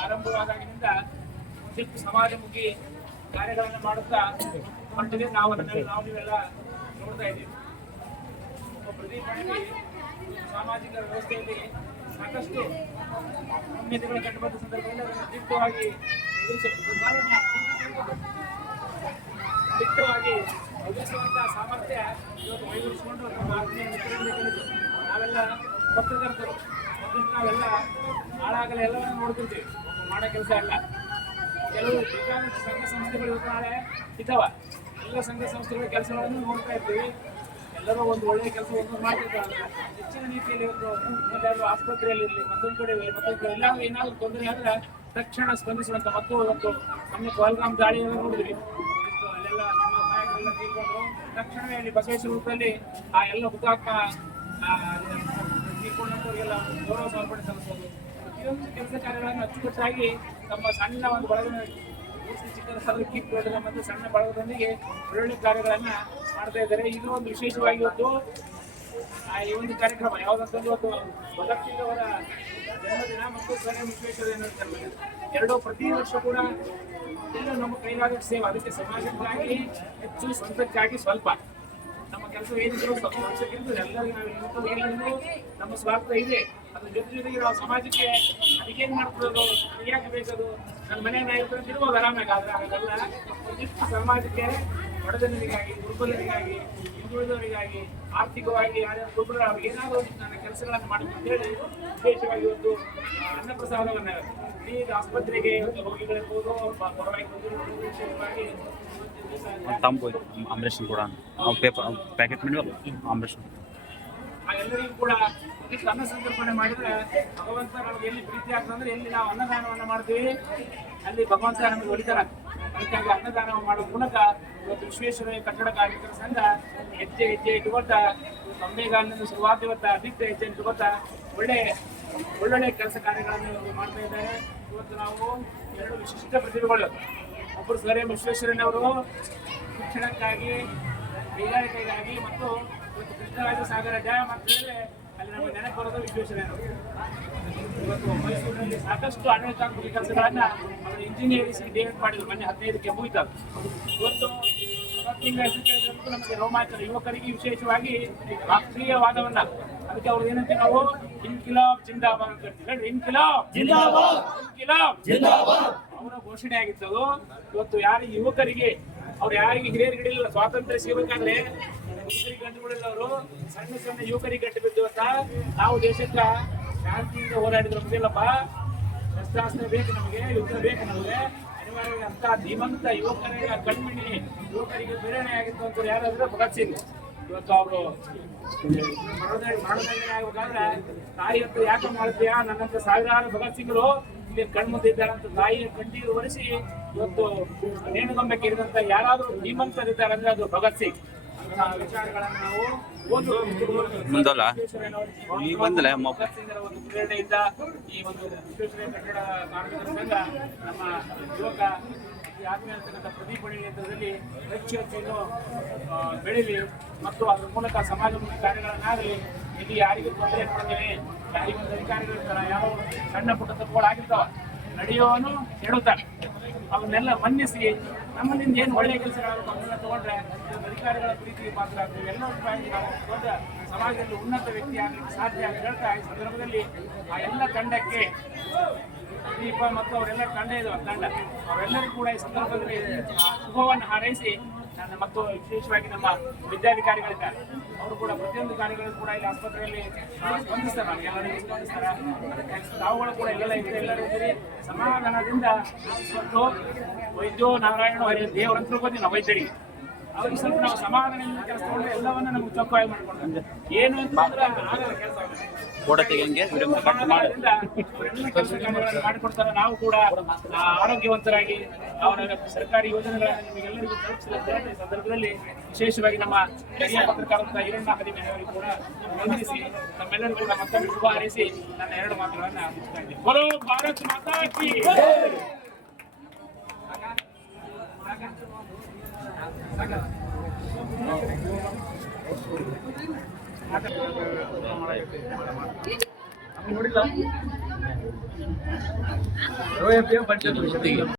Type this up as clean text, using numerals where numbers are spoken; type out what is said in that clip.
ಆರಂಭವಾದಾಗಿನಿಂದ ಒಂದಿಷ್ಟು ಸಮಾಜಮುಖಿ ಕಾರ್ಯಗಳನ್ನು ಮಾಡುತ್ತಾ ಮಟ್ಟಿಗೆ ನಾವು ನೀವೆಲ್ಲ ನೋಡ್ತಾ ಇದ್ದೀವಿ. ಪ್ರದೀಪ್ ಅಣವಿ ಸಾಮಾಜಿಕ ವ್ಯವಸ್ಥೆಯಲ್ಲಿ ಸಾಕಷ್ಟು ನ್ಯೂನತೆಗಳು ಕಂಡುಬಂದ ಸಂದರ್ಭದಲ್ಲಿ ಅದನ್ನು ದಿಟ್ಟವಾಗಿ ಎದುರಿಸುವಂತಹ ಸಾಮರ್ಥ್ಯ ಇವತ್ತು ಕೈಗೂಡಿಸಿಕೊಂಡು ನಮ್ಮ ಆತ್ಮೀಯ ಮಿತ್ರರಲ್ಲಿ ಕಲಿತು ನಾವೆಲ್ಲ ಪತ್ರಕರ್ತರು ಮೊದಲು ನಾವೆಲ್ಲ ಹಾಳಾಗಲು ಎಲ್ಲವನ್ನೂ ನೋಡ್ತಿರ್ತೀವಿ. ಮಾಡೋ ಕೆಲಸ ಎಲ್ಲ ಕೆಲವು ಬೇಕಾದಷ್ಟು ಸಂಘ ಸಂಸ್ಥೆಗಳು ಇವತ್ತು ನಾಳೆ ಇದ್ದಾವ. ಎಲ್ಲ ಸಂಘ ಸಂಸ್ಥೆಗಳ ಕೆಲಸಗಳನ್ನು ನೋಡ್ತಾ ಇರ್ತೀವಿ. ಎಲ್ಲರೂ ಒಂದು ಒಳ್ಳೆಯ ಕೆಲಸ ಒಂದು ಮಾಡ್ತಿರ್ತಾರೆ. ಹೆಚ್ಚಿನ ರೀತಿಯಲ್ಲಿ ಇವತ್ತು ಎಲ್ಲಾದರೂ ಆಸ್ಪತ್ರೆಯಲ್ಲಿರಲಿ ಮತ್ತೊಂದು ಕಡೆ ಎಲ್ಲಾದ್ರೂ ಏನಾದರೂ ತೊಂದರೆ ಆದ್ರೆ ತಕ್ಷಣ ಸ್ಪಂದಿಸುವಂತ ಮತ್ತು ಇವತ್ತು ಮೊನ್ನೆ ಪಹಲ್ಗಾಮ್ ದಾಳಿಯನ್ನು ನೋಡಿದ್ವಿ. ಅಲ್ಲೆಲ್ಲ ನಮ್ಮ ನಾಯಕರೆಲ್ಲ ತೀರ್ಕೊಂಡ್ರು. ತಕ್ಷಣವೇ ಅಲ್ಲಿ ಬಸವೇಶ್ವರದಲ್ಲಿ ಆ ಎಲ್ಲ ಹುತಾತ್ಮ ತೀರ್ಕೊಂಡವರಿಗೆಲ್ಲ ಗೌರವ ಸಮರ್ಪಣೆ ಸಲ್ಲಿಸೋದು, ಪ್ರತಿಯೊಂದು ಕೆಲಸ ಕಾರ್ಯಗಳನ್ನು ಅಚ್ಚುಕಟ್ಟಾಗಿ ನಮ್ಮ ಸಣ್ಣ ಒಂದು ಬಳಗ ಚಿಕ್ಕದ ಕೀಪ್ ದೊಡ್ಡದ ಮತ್ತು ಸಣ್ಣ ಬಳಗದೊಂದಿಗೆ ಒಳ್ಳೊಳ್ಳೆ ಕಾರ್ಯಗಳನ್ನ ಮಾಡ್ತಾ ಇದ್ದಾರೆ. ಇದು ಒಂದು ವಿಶೇಷವಾಗಿ ಇವತ್ತು ಈ ಒಂದು ಕಾರ್ಯಕ್ರಮ ಯಾವುದಂತಂದ್ರೆ ಇವತ್ತು ಭಗತ್ ಸಿಂಗ್ ಅವರ ಜನ್ಮದಿನ ಮತ್ತು ಸರ್ ಎಂ ವಿಶ್ವೇಶ್ವರಯ್ಯನವರ ಜನ್ಮದಿನ ಎರಡೂ ಪ್ರತಿ ವರ್ಷ ಕೂಡ ಎಲ್ಲ ನಮ್ಮ ಕೈಲಾದ ಸೇವೆ. ಅದಕ್ಕೆ ಸಮಾಜಕ್ಕಾಗಿ ಹೆಚ್ಚು, ಸ್ವಂತಕ್ಕಾಗಿ ಸ್ವಲ್ಪ. ನಮ್ಮ ಕೆಲಸ ಏನಿದ್ರು ವರ್ಷಕ್ಕಿಂತ ಎಲ್ಲರಿಗೂ ಏನಿದ್ರು ನಮ್ಮ ಸ್ವಾರ್ಥ ಇದೆ. ಅದ್ರ ಜೊತೆಗೆ ನಾವು ಸಮಾಜಕ್ಕೆ ಅದಕ್ಕೇನು ಮಾಡ್ಕೊಳ್ಳೋದು, ಯಾಕೆ ಬೇಕದು, ನನ್ನ ಮನೆ ನಾಯಕರು ಇರ್ಬೋದು ಆರಾಮಾಗಿ. ಆದ್ರೆ ಅದೆಲ್ಲ ಒಂದಿಷ್ಟು ಸಮಾಜಕ್ಕೆ ಬಡಜನರಿಗಾಗಿ, ದುರ್ಬಲರಿಗಾಗಿ, ಹಿಂದುಳಿದವರಿಗಾಗಿ, ಆರ್ಥಿಕವಾಗಿ ದುರ್ಬಲ ಅವ್ರಿಗೆ ಏನಾದರೂ ನನ್ನ ಕೆಲಸಗಳನ್ನು ಮಾಡಬೇಕು ಅಂತೇಳಿ ವಿಶೇಷವಾಗಿ ಇವತ್ತು ಅನ್ನಪ್ರಸಾದವನ್ನು ಈಗ ಆಸ್ಪತ್ರೆಗೆ ರೋಗಿಗಳಿರ್ಬೋದು ವಿಶೇಷವಾಗಿ ಅಂಬರೀಷ್ ಕೂಡ ಪ್ಯಾಕೆಟ್ ಅಂಬರೀಷ್ ಎಲ್ಲರಿಗೂ ಕೂಡ ಇಷ್ಟು ಅನ್ನ ಸಂತರ್ಪಣೆ ಮಾಡಿದ್ರೆ ಭಗವಂತ ನಮಗೆ ಎಲ್ಲಿ ಪ್ರೀತಿ ಆಗ್ತದಂದ್ರೆ ಎಲ್ಲಿ ನಾವು ಅನ್ನದಾನವನ್ನು ಮಾಡ್ತೀವಿ ಅಲ್ಲಿ ಭಗವಂತ ನಮಗೆ ಹೊಡಿತಾರ. ಅದಕ್ಕಾಗಿ ಅನ್ನದಾನ ಮಾಡೋ ಮೂಲಕ ಇವತ್ತು ವಿಶ್ವೇಶ್ವರಯ್ಯ ಕಟ್ಟಡ ಕಾರ್ಮಿಕರ ಸಂಘ ಹೆಜ್ಜೆ ಇಟ್ಟುಕೊಟ್ಟ ಸಂವೇಗಾಲಿನಿಂದ ಶುರುವಾದ ಇವತ್ತು ಅಧಿಕ ಹೆಜ್ಜೆ ಇಟ್ಟುಕೊಟ್ಟ ಒಳ್ಳೊಳ್ಳೆ ಕೆಲಸ ಕಾರ್ಯಗಳನ್ನು ಮಾಡ್ತಾ ಇದ್ದಾರೆ. ಇವತ್ತು ನಾವು ಎರಡು ವಿಶಿಷ್ಟ ಪ್ರತಿಭೆಗಳು, ಒಬ್ಬರು ಸರ್ ಎಂ ವಿಶ್ವೇಶ್ವರಯ್ಯನವರು ಶಿಕ್ಷಣಕ್ಕಾಗಿ, ಕೈಗಾರಿಕೆಗಾಗಿ ಮತ್ತು ಇವತ್ತು ಕೃಷ್ಣರಾಜ ಸಾಗರ ಡ್ಯಾಮ್ ಅಂತ ಹೇಳಿದ್ರೆ ಅಲ್ಲಿ ನಮಗೆ ನೆನಪು ಬರೋದು ವಿಶ್ವೇಶ್ವರಯ್ಯನವರು. ಇವತ್ತು ಮೈಸೂರಿನಲ್ಲಿ ಸಾಕಷ್ಟು ಆಡಳಿತಾತ್ಮಕ ಕೆಲಸಗಳನ್ನ ಅವರು ಇಂಜಿನಿಯರಿಂಗ್ ಡೇಟ್ ಮಾಡಿದ್ರು. ಮೊನ್ನೆ 15ಕ್ಕೆ ಮುಗಿತಾರೆ. ಇವತ್ತು ನಮಗೆ ರೋಮಾಂಚನ, ಯುವಕರಿಗೆ ವಿಶೇಷವಾಗಿ ರಾಷ್ಟ್ರೀಯವಾದವನ್ನ, ಅದಕ್ಕೆ ಅವ್ರು ಏನಂತೀವಿ ನಾವು ಇನ್ಕಿಲಾಬ್ ಜಿಂದಾಬಾದ್ ಅಂತ ಹೇಳ್ತೀವಿ. ಇನ್ಕಿಲಾಬ್ ಜಿಂದಾಬಾದ್ ಅವರ ಘೋಷಣೆ ಆಗಿತ್ತು. ಇವತ್ತು ಯಾರಿಗೆ ಯುವಕರಿಗೆ, ಅವ್ರು ಯಾರಿಗೆ ಹಿರಿಯರಿಗಿಲ್ಲ, ಸ್ವಾತಂತ್ರ್ಯ ಸಿಗಬೇಕಾದ್ರೆ ಯುವಕರಿಗೆ ಗಂಟು ಬಿಡಲ್ಲ. ಅವರು ಸಣ್ಣ ಯುವಕರಿಗೆ ಗಂಟು ಬಿದ್ದುವಂತ ನಾವು ದೇಶಕ್ಕ ಶಾಂತಿಯಿಂದ ಹೋರಾಡಿದ್ರು ಮುಗಿಲ್ಲಪ್ಪ. ಶಸ್ತ್ರಾಸ್ತ್ರ ಬೇಕು ನಮಗೆ, ಯುದ್ಧ ಬೇಕು ನಮಗೆ, ಅನಿವಾರ್ಯವಾಗಿ ಅಂತ ಧೀಮಂತ ಯುವಕರಿಗೆ ಕಣ್ಮಣಿ, ಯುವಕರಿಗೆ ಪ್ರೇರಣೆ ಆಗಿತ್ತು ಅಂತ ಯಾರಾದ್ರೆ ಭಗತ್ ಸಿಂಗ್. ಇವತ್ತು ಅವರು ಮಾಡೋದಂಗೆ ಆಗ್ಬೇಕಾದ್ರೆ ತಾಯಿ ಹತ್ರ ಯಾಕೆ ಮಾಡ್ತೀಯಾ, ನನ್ನಂತ ಸಾವಿರಾರು ಭಗತ್ ಸಿಂಗ್ರು ಇಲ್ಲಿ ಕಣ್ಮುಂದಿದ್ದಾರೆ ಅಂತ ತಾಯಿಯ ಕಣ್ಣೀರು ಒರೆಸಿ ಇವತ್ತು ನೇಣುಗಂಬಕ್ಕೆ ಇರಿದಂತ ಯಾರಾದ್ರೂ ಧೀಮಂತರಿದ್ದಾರೆ ಅಂದ್ರೆ ಅದು ಭಗತ್ ಸಿಂಗ್. ವಿಚಾರಗಳನ್ನು ನಾವು ಭಗತ್ ಸಿಂಗರ ಒಂದು ಪ್ರೇರಣೆಯಿಂದ ಈ ಒಂದು ವಿಶ್ವೇಶ್ವರಯ್ಯ ಕಟ್ಟಡ ಕಾರ್ಮಿಕರ ಸಂಘ ನಮ್ಮ ಯುವಕ ಆತ್ಮೀಯ ಅಂತಕ್ಕಂಥ ಪ್ರದೀಪ್ ಅಣವಿ ನೇತೃತ್ವದಲ್ಲಿ ಹೆಚ್ಚು ಬೆಳೀಲಿ ಮತ್ತು ಅದ್ರ ಮೂಲಕ ಸಮಾಜಮುಖಿ ಕಾರ್ಯಗಳನ್ನಾಗಲಿ. ಇಲ್ಲಿ ಯಾರಿಗೂ ತೊಂದರೆ ಕೊಡ್ತೇವೆ, ಯಾರಿಗೊಂದು ಅಧಿಕಾರಿಗಳಿರ್ತಾರ, ಯಾವ ಸಣ್ಣ ಪುಟ್ಟ ತಪ್ಪುಗಳಾಗಿರ್ತಾವ, ನಡೆಯೋನು ಹೇಳುತ್ತಾನೆ. ಅವನ್ನೆಲ್ಲ ಮನ್ನಿಸಿ ನಮ್ಮಲ್ಲಿಂದ ಏನು ಒಳ್ಳೆಯ ಕೆಲಸಗಳಾಗುತ್ತೆ ಅವನ್ನೆಲ್ಲ ತಗೊಂಡ್ರೆ ಅಧಿಕಾರಿಗಳ ಪ್ರೀತಿಗೆ ಪಾತ್ರ ಆಗ್ತದೆ. ಎಲ್ಲರೂ ನಾವು ದೊಡ್ಡ ಸಮಾಜದಲ್ಲಿ ಉನ್ನತ ವ್ಯಕ್ತಿ ಆಗಲಿಕ್ಕೆ ಸಾಧ್ಯ ಅಂತ ಹೇಳ್ತಾ ಈ ಸಂದರ್ಭದಲ್ಲಿ ಆ ಎಲ್ಲ ತಂಡಕ್ಕೆ ದೀಪ ಮತ್ತು ಅವರೆಲ್ಲ ತಂಡ ಇದೆ, ತಂಡ ಅವರೆಲ್ಲರಿಗೂ ಕೂಡ ಈ ಸಂದರ್ಭದಲ್ಲಿ ಶುಭವನ್ನು ಹಾರೈಸಿ ನನ್ನ ಮತ್ತು ವಿಶೇಷವಾಗಿ ನಮ್ಮ ವಿದ್ಯಾಧಿಕಾರಿಗಳಿದ್ದಾರೆ, ಅವರು ಕೂಡ ಪ್ರತಿಯೊಂದು ಕಾರ್ಯಗಳು ಕೂಡ ಇಲ್ಲಿ ಆಸ್ಪತ್ರೆಯಲ್ಲಿ ಸ್ಪಂದಿಸ್ತಾರೆ. ಎಲ್ಲರಿಗೂ ಸ್ಪಂದಿಸ್ತಾರೆ. ತಾವುಗಳು ಕೂಡ ಎಲ್ಲೆಲ್ಲ ಇದ್ರೆ ಎಲ್ಲರೂ ಇದ್ದೀರಿ. ಸಮಾಧಾನದಿಂದ ಮತ್ತು ವೈದ್ಯೋ ನಾರಾಯಣ ಹರಿ ದೇವರಂತರೂ ಬಂದು ನಾವು ವೈದ್ಯರಿಗೆ ಅವ್ರಿಗೆ ಸ್ವಲ್ಪ ನಾವು ಸಮಾಧಾನದಿಂದ ಕೆಲಸ ತಗೊಂಡ್ರೆ ಎಲ್ಲವನ್ನ ನಮ್ಗೆ ಚೊಕ್ಕಾಯಿ ಮಾಡ್ಕೊಂಡು ಏನು ಅಂತಂದ್ರೆ ಆಗಲ್ಲ ಕೆಲಸ ಮಾಡಿಕೊಡ್ತಾರೆ. ನಾವು ಕೂಡ ಆರೋಗ್ಯವಂತರಾಗಿ ಅವರ ಸರ್ಕಾರಿ ಯೋಜನೆಗಳನ್ನು ನಿಮಗೆಲ್ಲರಿಗೂ ತಲುಪಿಸಿದ ಸಂದರ್ಭದಲ್ಲಿ ವಿಶೇಷವಾಗಿ ನಮ್ಮ ಹಿರಿಯ ಪತ್ರಕರ್ತ ಹಿರಣ್ಣ ಹದಿಮೇನವರಿಗೆ ಕೂಡ ವಂದಿಸಿ ನಮ್ಮೆಲ್ಲರಿಗೂ ಕೂಡ ಮತ್ತೊಮ್ಮೆ ಶುಭ ಹಾರೈಸಿ ನನ್ನ ಎರಡು ಮಾತುಗಳನ್ನು ಮುಗಿಸ್ತಾ ಇದ್ದೀನಿ. ಬೋಲೋ ಭಾರತ್ ಮಾತಾ ಕೀ ನೋಡಿಲ್ಲ ರೋ ಎಂ ಪಿ ಪಂಚಾಯತ್ ಪರಿಷತ್ತಿಗೆ